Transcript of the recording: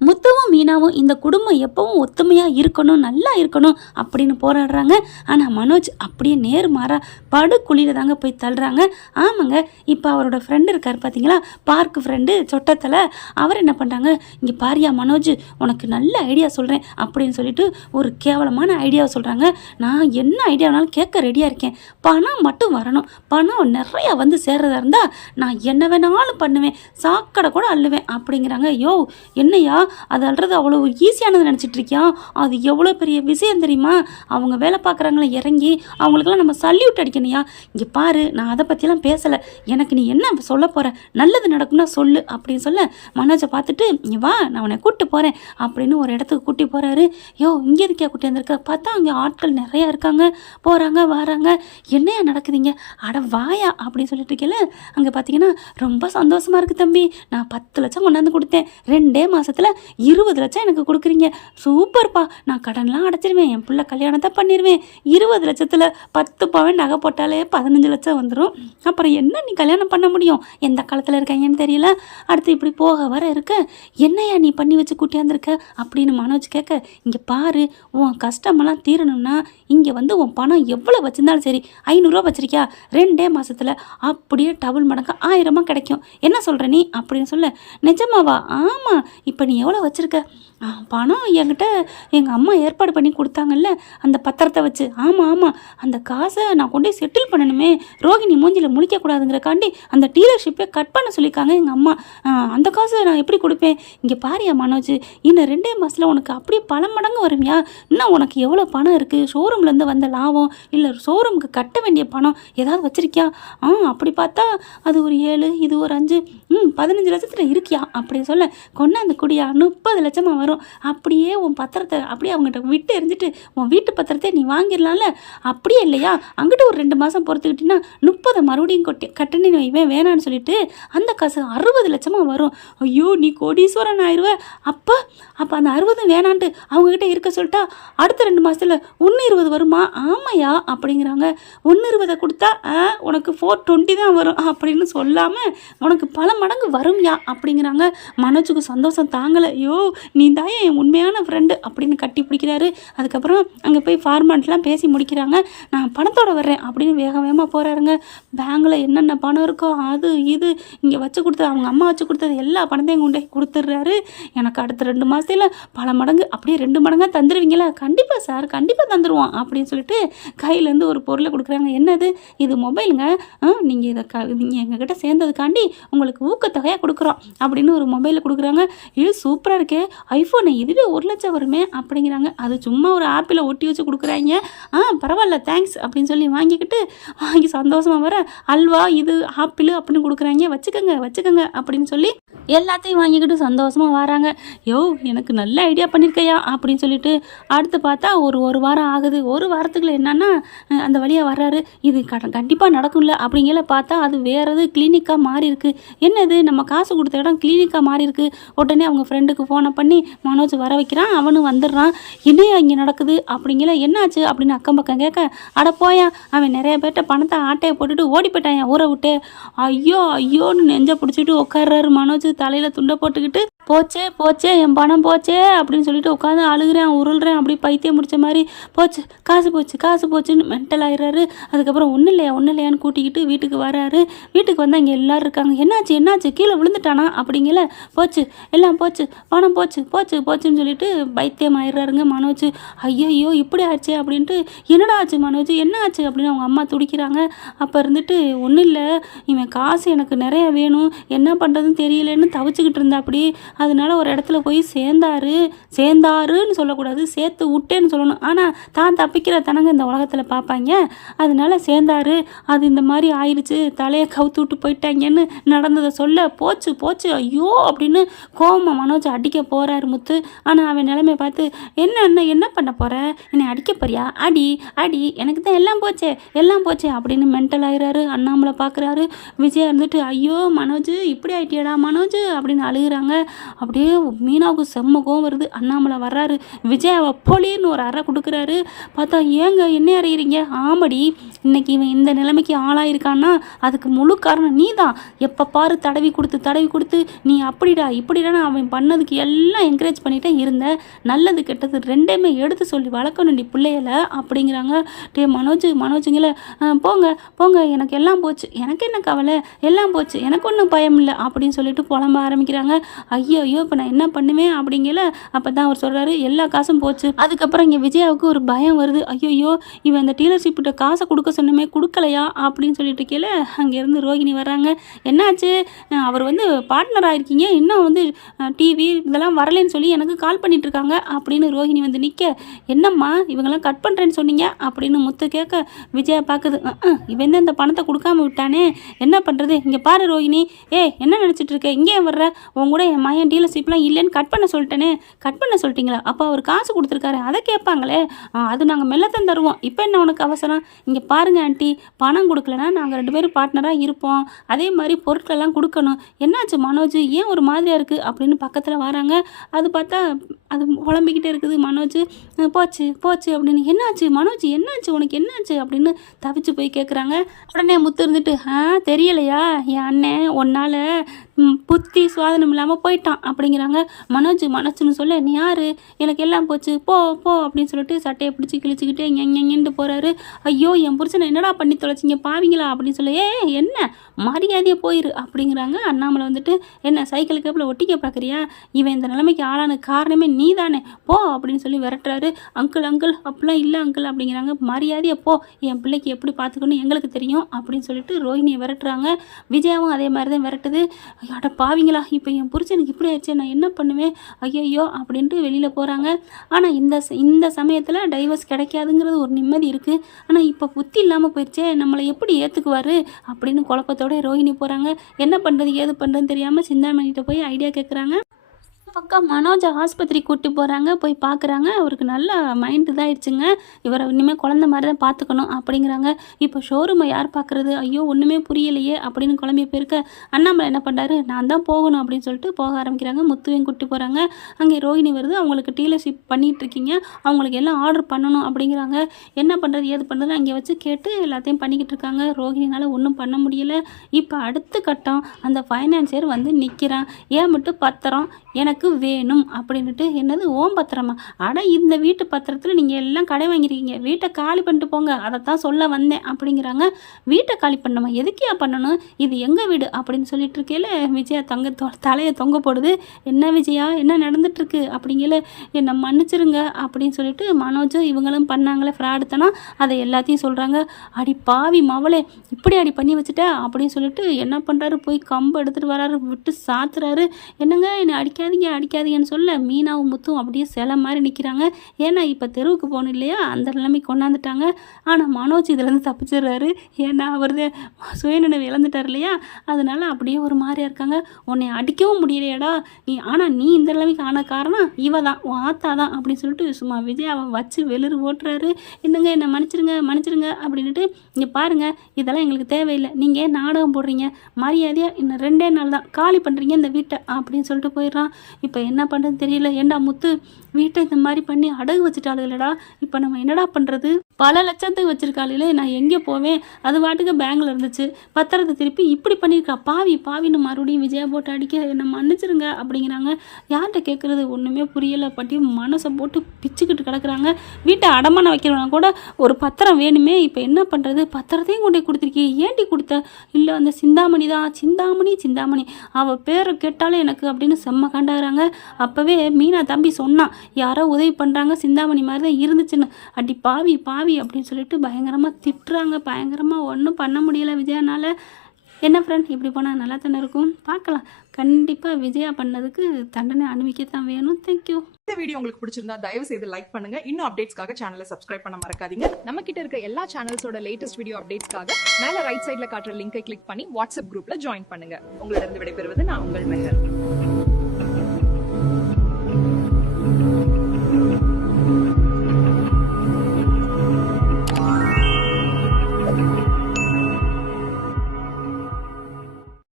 முத்துவும் மீனாவும் இந்த குடும்பம் எப்பவும் ஒத்துமையாக இருக்கணும், நல்லா இருக்கணும் அப்படின்னு போராடுறாங்க. ஆனால் மனோஜ் அப்படியே நேர்மாறா படுகுழியில் தாங்க போய் தள்ளுறாங்க. ஆமாங்க, இப்போ அவரோட ஃப்ரெண்டு இருக்கார் பார்த்தீங்களா, பார்க்கு ஃப்ரெண்டு சொட்டத்தில். அவர் என்ன பண்ணுறாங்க, இங்கே பாரியா மனோஜ், உனக்கு நல்ல ஐடியா சொல்கிறேன் அப்படின்னு சொல்லிட்டு ஒரு கேவலமான ஐடியாவை சொல்கிறாங்க. நான் என்ன ஐடியானாலும் கேட்க ரெடியாக இருக்கேன், பணம் மட்டும் வரணும், பணம் நிறையா வந்து சேர்றதா இருந்தால் நான் என்ன வேணாலும் பண்ணுவேன், சாக்கடை கூட அள்ளுவேன் அப்படிங்கிறாங்க. யோ என்னையா அது அல்றது அவ்வளோ ஈஸியானது நினச்சிட்டு இருக்கியா? அது எவ்வளோ பெரிய விஷயம் தெரியுமா? அவங்க வேலை பார்க்குறாங்களே இறங்கி அவங்களுக்கெல்லாம் நம்ம சல்யூட் அடிக்கணையா? இங்கே பாரு, நான் அதை பற்றிலாம் பேசலை, எனக்கு நீ என்ன சொல்ல போகிற, நல்லது நடக்கும்னா சொல்லு அப்படின்னு சொல்ல மனோஜை பார்த்துட்டு இங்கே வா, நான் உன்னை கூப்பிட்டு போகிறேன் அப்படின்னு ஒரு இடத்துக்கு கூட்டி போகிறாரு. யோ இங்கே இருக்கியா கூட்டி வந்திருக்க? பார்த்தா அங்கே ஆட்கள் நிறையா இருக்காங்க, போகிறாங்க வராங்க. என்னையா நடக்குதுங்க? அட வாயா அப்படின்னு சொல்லிட்டு இருக்கல. அங்கே பார்த்தீங்கன்னா ரொம்ப சந்தோஷமாக இருக்குது தம்பி, நான் 10 லட்சம் கொண்டாந்து கொடுத்தேன், 2 மாதத்தில் 20 லட்சம் எனக்கு கொடுக்குறீங்க, சூப்பர்ப்பா, நான் கடன்லாம் அடைச்சிருவேன், என் பிள்ளை கல்யாணத்தை பண்ணிடுவேன், 20 லட்சத்தில் 10 பவன் நகை போட்டாலே 15 லட்சம் வந்துடும், அப்புறம் என்ன நீ கல்யாணம் பண்ண முடியும், எந்த காலத்தில் இருக்காங்கன்னு தெரியல, அடுத்து இப்படி போக வர இருக்க, என்னையா நீ பண்ணி வச்சு கூட்டியாந்துருக்க அப்படின்னு மனோஜ் கேட்க, இங்கே பாரு, உன் கஷ்டமெல்லாம் தீரணும்னா இங்கே வந்து உன் பணம் எவ்வளோ வச்சுருந்தாலும் சரி, 500 வச்சிருக்கியா, 2 மாதத்தில் அப்படியே டபுள் மடங்கு 1000 கிடைக்கும், என்ன சொல்கிற நீ அப்படின்னு சொல்ல, நிஜமாவா? ஆமாம், இப்போ நீ எவ்வளோ வச்சுருக்க? பணம் என்கிட்ட எங்கள் அம்மா ஏற்பாடு பண்ணி கொடுத்தாங்கல்ல அந்த பத்திரத்தை வச்சு. ஆமாம் ஆமாம், அந்த காசை நான் கொண்டு போய் செட்டில் பண்ணணுமே, ரோகிணி மூஞ்சியில் முழிக்கக்கூடாதுங்கிறக்காண்டி அந்த டீலர்ஷிப்பை கட் பண்ண சொல்லியிருக்காங்க எங்கள் அம்மா. அந்த காசை நான் எப்படி கொடுப்பேன்? இங்கே பாரியா மனோஜ், இன்னும் 2 மாதத்தில் உனக்கு அப்படியே பல மடங்கு வருமியா? இன்னும் உனக்கு எவ்வளோ பணம் இருக்குது, ஷோரூம்லேருந்து வந்த லாபம் இல்லை ஷோரூமுக்கு கட்ட வேண்டிய பணம் ஏதாவது வச்சுருக்கியா? அப்படி பார்த்தா அது ஒரு 7, இது ஒரு 5, 15 லட்சத்தில் இருக்கியா அப்படின்னு சொல்ல, கொண்டாந்து குடியா, 30 லட்சமாக வரும், அப்படியே உன் பத்திரத்தை அப்படியே அவங்ககிட்ட விட்டு எரிஞ்சிட்டு உன் வீட்டு பத்திரத்தை நீ வாங்கிடலாம்ல. அப்படியே இல்லையா, அங்கிட்ட ஒரு 2 மாதம் பொறுத்துக்கிட்டிங்கன்னா 30 மறுபடியும் கட்டணி இவன் வேணான்னு சொல்லிட்டு அந்த காசு 60 லட்சமாக வரும். ஐயோ நீ கோடீஸ்வரன் ஆயிடுவ. அப்போ அந்த 60 வேணான்ட்டு அவங்ககிட்ட இருக்க சொல்லிட்டா அடுத்த 2 மாதத்தில் 120 வருமா? ஆமையா அப்படிங்கிறாங்க. 120 கொடுத்தா உனக்கு 420 தான் வரும் அப்படின்னு சொல்லாமல் உனக்கு பல மடங்கு வரும்யா அப்படிங்கிறாங்க. மனோஜுக்கு சந்தோஷம் தாங்கலை. ஐயோ நீ தான் என் உண்மையான ஃப்ரெண்டு அப்படின்னு கட்டி பிடிக்கிறாரு. அதுக்கப்புறம் அங்கே போய் ஃபார்மாலிட்டிலாம் பேசி முடிக்கிறாங்க. நான் பணத்தோடு வர்றேன் அப்படின்னு வேகமாக போகிறாருங்க. பேங்கில் என்னென்ன பணம் இருக்கோ அது இது இங்கே வச்சு கொடுத்தது, அவங்க அம்மா வச்சு கொடுத்தது எல்லா பணத்தையும் கொண்டு கொடுத்துட்றாரு. எனக்கு அடுத்த 2 மாதத்தில் பல மடங்கு அப்படியே 2 மடங்காக தந்துடுவீங்களா? கண்டிப்பாக சார், கண்டிப்பாக தந்துடுவோம் அப்படின்னு சொல்லிட்டு கையிலேருந்து ஒரு பொருளை கொடுக்குறாங்க. என்னது? இது மொபைலுங்க, நீங்கள் நீங்கள் எங்ககிட்ட சேர்ந்ததுக்காண்டி உங்களுக்கு ஊக்கத்தொகையாக கொடுக்குறோம் அப்படின்னு ஒரு மொபைலை கொடுக்குறாங்க. இது சூப்பராக இருக்கே, ஐஃபோனு, இதுவே 1 லட்சம் வருமே அப்படிங்கிறாங்க. அது சும்மா ஒரு ஆப்பில் ஒட்டி வச்சு கொடுக்குறாங்க. பரவாயில்ல தேங்க்ஸ் அப்படின்னு சொல்லி வாங்கி சந்தோஷமாக வர அல்வா, இது ஆப்பிள் அப்படின்னு கொடுக்குறாங்க. வச்சுக்கோங்க அப்படின்னு சொல்லி எல்லாத்தையும் வாங்கிக்கிட்டு சந்தோஷமாக வராங்க. யோ எனக்கு நல்ல ஐடியா பண்ணியிருக்கையா அப்படின்னு சொல்லிட்டு அடுத்து பார்த்தா ஒரு வாரம் ஆகுது. ஒரு வாரத்துக்குள்ள என்னன்னா அந்த வழியாக வர்றாரு. இது கண்டிப்பாக நடக்கும்ல அப்படிங்கிற பார்த்தா அது வேறது கிளினிக்காக மாறி இருக்கு. என்னது, நம்ம காசு கொடுத்த இடம் கிளினிக்காக மாறி இருக்கு. உடனே அவங்க ஃப்ரெண்டுக்கு ஃபோனை பண்ணி மனோஜ் வர வைக்கிறான். அவனும் வந்துடுறான். என்னையா இங்கே நடக்குது அப்படிங்கிற, என்னாச்சு அப்படின்னு அக்கம் பக்கம் கேட்க, அட போயா, அவன் நிறைய பேர்ட்ட பணத்தை ஆட்டையை போட்டுட்டு ஓடி போயிட்டான் என் ஊரை விட்டு. ஐயோன்னு நெஞ்சை பிடிச்சிட்டு உட்கார்றாரு மனோஜ், தலையில் துண்டை போட்டுக்கிட்டு. போச்சே என் பணம் போச்சே அப்படின்னு சொல்லிட்டு உட்காந்து அழுகிறேன், உருள்றேன், அப்படி பைத்தியம் முடிச்ச மாதிரி. காசு போச்சுன்னு மென்டல் ஆயிடுறாரு. அதுக்கப்புறம் ஒன்றும் இல்லையான்னு கூட்டிக்கிட்டு வீட்டுக்கு வராரு. வீட்டுக்கு வந்தால் இங்கே எல்லோரும் இருக்காங்க. என்னாச்சு கீழே விழுந்துட்டானா அப்படிங்கல. எல்லாம் போச்சு, பணம் போச்சுன்னு சொல்லிட்டு பைத்தியம் ஆயிடுறாருங்க மனோஜ். ஐயோ இப்படி ஆச்சு அப்படின்ட்டு, என்னடா ஆச்சு மனோஜ், என்ன ஆச்சு அப்படின்னு அவங்க அம்மா துடிக்கிறாங்க. அப்போ இருந்துட்டு, ஒன்றும் இல்லை, இவன் காசு எனக்கு நிறையா வேணும், என்ன பண்ணுறதுன்னு தெரியலன்னு தவிச்சுக்கிட்டு இருந்தா. அப்படி அதனால ஒரு இடத்துல போய் சேர்ந்தாருன்னு சொல்லக்கூடாது, சேர்த்து விட்டேன்னு சொல்லணும். ஆனால் தான் தப்பிக்கிற தனங்க இந்த உலகத்தில் பார்ப்பாங்க. அதனால சேர்ந்தாரு, அது இந்த மாதிரி ஆயிடுச்சு, தலையை கவுத்து விட்டு போயிட்டாங்கன்னு நடந்ததை சொல்ல, போச்சு ஐயோ அப்படின்னு கோவமா மனோஜ் அடிக்க போகிறாரு முத்து. ஆனால் அவன் நிலைமையை பார்த்து, என்ன பண்ண போகிற, என்னை அடிக்க போறியா, அடி எனக்கு தான் எல்லாம் போச்சே அப்படின்னு மென்டல் ஆகிறாரு. அண்ணாமலை பார்க்குறாரு. விஜயா இருந்துட்டு, ஐயோ மனோஜ் இப்படி ஆயிட்டியாடா மனோஜ், மனோஜ் அப்படின்னு அழுகுறாங்க. அப்படியே மீனாவுக்கு செம்ம கோவம் வருது. அண்ணாமலை வர்றாரு, விஜயாவை பொலின்னு ஒரு அறை கொடுக்குறாரு. பார்த்தா ஏங்க என்ன அறியறீங்க? ஆமாடி, இன்னைக்கு இவன் இந்த நிலைமைக்கு ஆளாயிருக்கான்னா அதுக்கு முழு காரணம் நீ தான். எப்போ பாரு தடவி கொடுத்து நீ அப்படிடா இப்படிடான்னு அவன் பண்ணதுக்கு எல்லாம் என்கரேஜ் பண்ணிட்டே இருந்த. நல்லது கெட்டது ரெண்டையுமே எடுத்து சொல்லி வளர்க்கணும் நீ பிள்ளையில அப்படிங்கிறாங்க. மனோஜுங்கள போங்க எனக்கு எல்லாம் போச்சு, எனக்கு என்ன கவலை, எல்லாம் போச்சு, எனக்கு ஒன்றும் பயம் இல்லை அப்படின்னு சொல்லிட்டு புலம்ப ஆரம்பிக்கிறாங்க. ஐயோ இப்போ நான் என்ன பண்ணுவேன் அப்படிங்கல. அப்போ தான் அவர் சொல்கிறாரு எல்லா காசும் போச்சு. அதுக்கப்புறம் இங்கே விஜயாவுக்கு ஒரு பயம் வருது. ஐயோ இவன் இந்த டீலர்ஷிப்கிட்ட காசை கொடுக்க சொன்னமே கொடுக்கலையா அப்படின்னு சொல்லிட்டு இருக்கேல அங்கேருந்து ரோகிணி வர்றாங்க. என்னாச்சு, அவர் பார்ட்னர் ஆயிருக்கீங்க, இன்னும் டிவி இதெல்லாம் வரலன்னு சொல்லி எனக்கு கால் பண்ணிட்டு இருக்காங்க அப்படின்னு ரோஹிணி நிற்க, என்னம்மா இவங்கெல்லாம் கட் பண்ணுறேன்னு சொன்னீங்க அப்படின்னு முத்து கேட்க விஜயா பார்க்குது. இவன் தான் இந்த பணத்தை கொடுக்காம விட்டானே, என்ன பண்ணுறது? இங்கே பாரு ரோஹிணி, என்ன நினச்சிட்டு இருக்க, இங்கே வர்ற, உன் கூட என் மயன் டீலர்ஷிப்லாம் இல்லைன்னு கட் பண்ண சொல்லிட்டேனே. கட் பண்ண சொல்லிட்டீங்களா? அப்போ அவர் காசு கொடுத்துருக்காரு, அதை கேட்பாங்களே, அது நாங்கள் மெல்லத்தான் தருவோம், இப்போ என்ன உனக்கு அவசரம்? இங்கே பாருங்க ஆண்டி, பணம் கொடுக்கலன்னா நாங்கள் 2 பேரும் பார்ட்னராக இருப்போம், அதே மாதிரி பொருட்களெல்லாம் கொடுக்கணும். என்னாச்சு மனோஜ், ஏன் ஒரு மாதிரியாக இருக்குது அப்படின்னு பக்கத்தில் வராங்க. அது பார்த்தா அது புலம்பிக்கிட்டே இருக்குது மனோஜ். போச்சு அப்படின்னு. என்னாச்சு மனோஜ், என்னாச்சு உனக்கு, என்னாச்சு அப்படின்னு தவிச்சு போய் கேட்குறாங்க. உடனே முத்து இருந்துட்டு, தெரியலையா, என் அண்ணன் உன்னால் புத்தி சுவாதனம் இல்லாமல் போயிட்டான் அப்படிங்கிறாங்க. மனோஜ்னு சொல்ல, நீ யார், எனக்கு எல்லாம் போச்சு, போ அப்படின்னு சொல்லிட்டு சட்டையை பிடிச்சி கிழிச்சிக்கிட்டே எங்கெங்கன்ட்டு போகிறாரு. ஐயோ என் புருஷனை என்னடா பண்ணி தொலைச்சிங்க பாவீங்களா அப்படின்னு சொல்ல, என்ன மரியாதையாக போயிரு அப்படிங்கிறாங்க. அண்ணாமலை என்ன சைக்கிள் கேப்பில் ஒட்டிக்க பார்க்குறியா, இவன் இந்த நிலைமைக்கு ஆளான காரணமே நீ தானே, போ அப்படின்னு சொல்லி விரட்டுறாரு. அங்கிள் அப்படிலாம் இல்லை அங்கிள் அப்படிங்கிறாங்க. மரியாதையாக போ, என் பிள்ளைக்கு எப்படி பார்த்துக்கணும் எங்களுக்கு தெரியும் அப்படின்னு சொல்லிட்டு ரோஹிணியை விரட்டுறாங்க. விஜயாவும் அதே மாதிரி தான் விரட்டுது. அட பாவீங்களா, இப்போ என் புருஷனுக்கு இப்படி ஆயிடுச்சு, நான் என்ன பண்ணுவேன், ஐயோ அப்படின்ட்டு வெளியில் போகிறாங்க. ஆனால் இந்த சமயத்தில் டைவர்ஸ் கிடைக்காதுங்கிறது ஒரு நிம்மதி இருக்குது. ஆனால் இப்போ புத்தி இல்லாமல் போயிடுச்சே, நம்மளை எப்படி ஏற்றுக்குவார் அப்படின்னு குழப்பத்தோட ரோஹிணி போகிறாங்க. என்ன பண்ணுறது ஏது பண்ணுறதுன்னு தெரியாமல் சிந்தாமணிகிட்ட போய் ஐடியா கேட்குறாங்க. பக்கம் மனோஜை ஆஸ்பத்திரி கூட்டி போகிறாங்க. போய் பார்க்குறாங்க. அவருக்கு நல்ல மைண்டு இதாகிடுச்சுங்க, இவரை இனிமேல் குழந்த மாதிரி தான் பார்த்துக்கணும் அப்படிங்கிறாங்க. இப்போ ஷோரூமை யார் பார்க்குறது, ஐயோ ஒன்றுமே புரியலையே அப்படின்னு குழம்பி போயிருக்க. அண்ணாமலை என்ன பண்ணுறாரு, நான் தான் போகணும் அப்படின்னு சொல்லிட்டு போக ஆரம்பிக்கிறாங்க. முத்துவையும் கூட்டி போகிறாங்க. அங்கே ரோஹிணி வருது, அவங்களுக்கு டீலர்ஷிப் பண்ணிகிட்ருக்கீங்க, அவங்களுக்கு எல்லாம் ஆர்டர் பண்ணணும் அப்படிங்கிறாங்க. என்ன பண்ணுறது ஏது பண்ணுறது அங்கே வச்சு கேட்டு எல்லாத்தையும் பண்ணிக்கிட்டு இருக்காங்க. ரோஹிணினால் ஒன்றும் பண்ண முடியலை. இப்போ அடுத்த கட்டம், அந்த ஃபைனான்சியர் நிற்கிறான். ஏன் மட்டும் பத்திரம் எனக்கு வேணும் அப்படின்ட்டு. என்னது ஓம் பத்திரமா? அட இந்த வீட்டு பத்திரத்தில் நீங்கள் எல்லாம் கடை வாங்கியிருக்கீங்க, வீட்டை காலி பண்ணிட்டு போங்க, அதைத்தான் சொல்ல வந்தேன் அப்படிங்கிறாங்க. வீட்டை காலி பண்ணணுமா, எதுக்கியா பண்ணணும், இது எங்கள் வீடு அப்படின்னு சொல்லிட்டு இருக்கேல விஜயா தலையை தொங்க போடுது. என்ன விஜயா என்ன நடந்துட்டுருக்கு அப்படிங்கல, என்னை மன்னிச்சிருங்க அப்படின்னு சொல்லிட்டு மனோஜும் இவங்களும் பண்ணாங்களே ஃப்ராடுத்தனா அதை எல்லாத்தையும் சொல்கிறாங்க. அடி பாவி மவளே, இப்படி அடி பண்ணி வச்சுட்ட அப்படின்னு சொல்லிட்டு என்ன பண்ணுறாரு, போய் கம்பு எடுத்துகிட்டு வராரு, விட்டு சாத்துறாரு. என்னங்க என்னை அடிக்காதீங்கன்னு சொல்ல மீனாவும் முத்தும் அப்படியே சிலை மாதிரி நிற்கிறாங்க. ஏன்னா இப்போ தெருவுக்கு போகணும் இல்லையா, அந்த நிலைமை கொண்டாந்துட்டாங்க. ஆனால் மனோஜ் இதுலேருந்து தப்பிச்சிடுறாரு. ஏன்னா அவர் சுயநினைவு இழந்துட்டார் இல்லையா, அதனால அப்படியே ஒரு மாதிரியா இருக்காங்க. உன்னை அடிக்கவும் முடியலையாடா ஆனால் நீ இந்த நிலைமைக்கு ஆன காரணம் இவ தான், உன் ஆத்தா தான் அப்படின்னு சொல்லிட்டு சும்மா விஜயாவை வச்சு வெளிரு ஓட்டுறாரு. என்னங்க என்னை மன்னிச்சிருங்க அப்படின்ட்டு. இங்கே பாருங்கள், இதெல்லாம் எங்களுக்கு தேவையில்லை, நீங்கள் நாடகம் போடுறீங்க, மரியாதையாக இன்னும் 2 நாள் தான் காலி பண்ணுறீங்க இந்த வீட்டை அப்படின்னு சொல்லிட்டு போயிடுறான். இப்போ என்ன பண்ணுறது தெரியல. ஏண்டா முத்து, வீட்டை இந்த மாதிரி பண்ணி அடகு வச்சுட்டாளுலடா, இப்போ நம்ம என்னடா பண்ணுறது, பல லட்சத்துக்கு வச்சுருக்காளுல, நான் எங்கே போவேன், அது வாட்டுக்கு பேங்கில் இருந்துச்சு, பத்திரத்தை திருப்பி இப்படி பண்ணியிருக்கா, பாவின்னு மறுபடியும் விஜயா போட்டு அடிக்க, என்னை மன்னிச்சிருங்க அப்படிங்கிறாங்க. யார்கிட்ட கேட்குறது ஒன்றுமே புரியலை. பட்டி மனசை போட்டு பிச்சுக்கிட்டு கிடக்குறாங்க. வீட்டை அடமான வைக்கிறவனா கூட ஒரு பத்திரம் வேணுமே, இப்போ என்ன பண்ணுறது, பத்திரத்தையும் கொண்டு போய் கொடுத்துருக்கே, ஏண்டி கொடுத்த, இல்லை அந்த சிந்தாமணி தான், சிந்தாமணி அவள் பேரை கேட்டாலே எனக்கு அப்படின்னு செம்ம கண்டாகிறாங்க. அப்போவே மீனா தம்பி சொன்னான், யாரோ உதவி பண்ணுறாங்க, சிந்தாமணி மாதிரி தான் இருந்துச்சுன்னு. அடி பாவி அப்படின்னு சொல்லிட்டு பயங்கரமாக திட்டுறாங்க. பயங்கரமாக ஒன்றும் பண்ண முடியலை விஜயானால். என்ன ஃப்ரெண்ட், இப்படி போனால் நல்லா தானே இருக்கும், பார்க்கலாம். கண்டிப்பாக விஜயா பண்ணதுக்கு தண்டனை அனுபவிக்கத்தான் வேணும். தேங்க்யூ. இந்த வீடியோ உங்களுக்கு பிடிச்சிருந்தா தயவு செய்து லைக் பண்ணுங்க. இன்னும் அப்டேட்ஸ்க்காக சேனலை சப்ஸ்கிரைப் பண்ண மறக்காதீங்க. நம்ம கிட்ட இருக்க எல்லா சேனல்ஸோட லேட்டஸ்ட் வீடியோ அப்டேட்ஸ்க்காக மேல ரைட் சைடுல காட்டுற லிங்கை கிளிக் பண்ணி வாட்ஸ்அப் குரூப்ல ஜாயின் பண்ணுங்க. உங்களிடம் விடைபெறுவது நான் உங்கள் மெஹர்.